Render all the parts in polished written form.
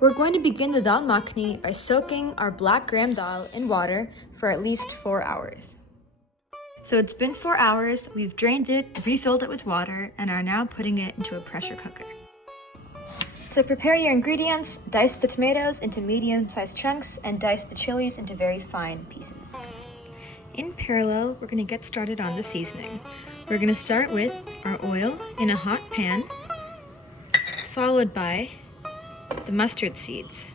We're going to begin the Dal Makhani by soaking our black gram dal in water for at least 4 hours. So it's been 4 hours, we've drained it, refilled it with water, and are now putting it into a pressure cooker. To prepare your ingredients, dice the tomatoes into medium-sized chunks and dice the chilies into very fine pieces. In parallel, we're going to get started on the seasoning. We're going to start with our oil in a hot pan, followed by the mustard seeds.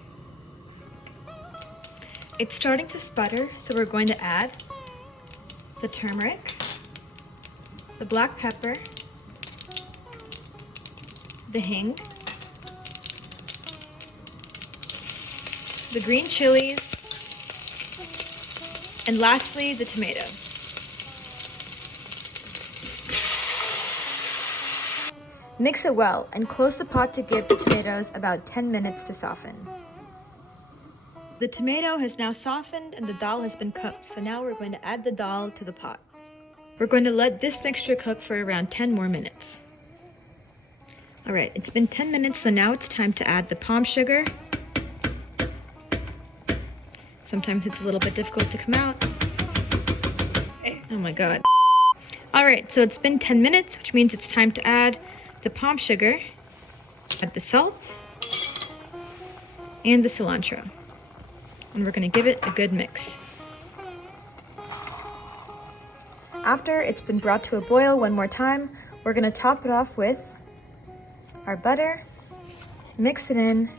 It's starting to sputter, so we're going to add the turmeric, the black pepper, the hing, the green chilies, and lastly, the tomato. Mix it well and close the pot to give the tomatoes about 10 minutes to soften. The tomato has now softened and the dal has been cooked, so now we're going to add the dal to the pot. We're going to let this mixture cook for around 10 more minutes. Alright, it's been 10 minutes, so now it's time to add the palm sugar. Sometimes it's a little bit difficult to come out. Oh my god. Alright, so it's been 10 minutes, which means it's time to add the palm sugar, add the salt, and the cilantro. And we're going to give it a good mix. After it's been brought to a boil one more time, we're going to top it off with our butter, mix it in,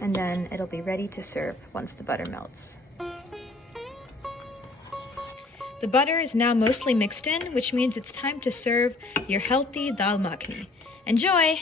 and then it'll be ready to serve once the butter melts. The butter is now mostly mixed in, which means it's time to serve your healthy dal makhani. Enjoy!